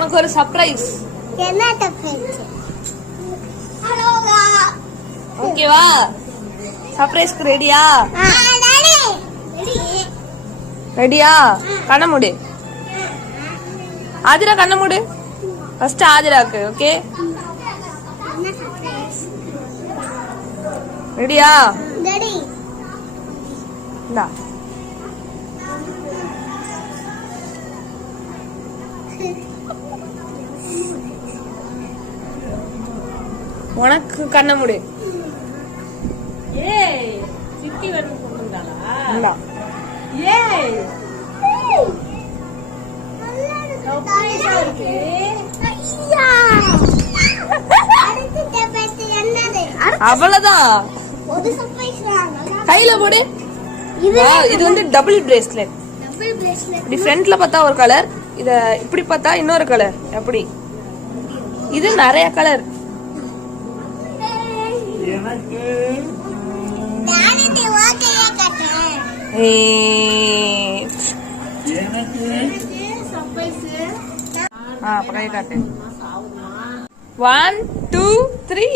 உனக்கு ஒரு சர்ப்ரைஸ். என்ன சர்ப்ரைஸ்? ஓகேவா? சர்ப்ரைஸ்க்கு ரெடியா? ரெடியா? கண்ண மூடு. ஆதிரா கண்ண மூடு. ஃபர்ஸ்ட் ஆதிராக்கு. ஓகே ரெடியா? ரெடி. இந்தா உனக்கு கண்ண மூடு. ஏய் சித்தி வந்து கொண்டுங்களா? இந்தா ஏய் சர்ப்ரைஸா இருக்கு. அவ்வளவுதான். ஒரு சர்ப்ரைஸ் தான். கையில போடு. இது வந்து டபுள் பிரேஸ்லெட். Double bracelet. இப்படி ஃப்ரண்ட்ல பார்த்தா ஒரு கலர், இத இப்படி பார்த்தா இன்னொரு கலர். எப்படி? இது நிறைய கலர். எனக்கு நானே வாக்கையா கட்டேன். எனக்கு சர்ப்ரைஸ். பழைய காட்டு. 1 2 3.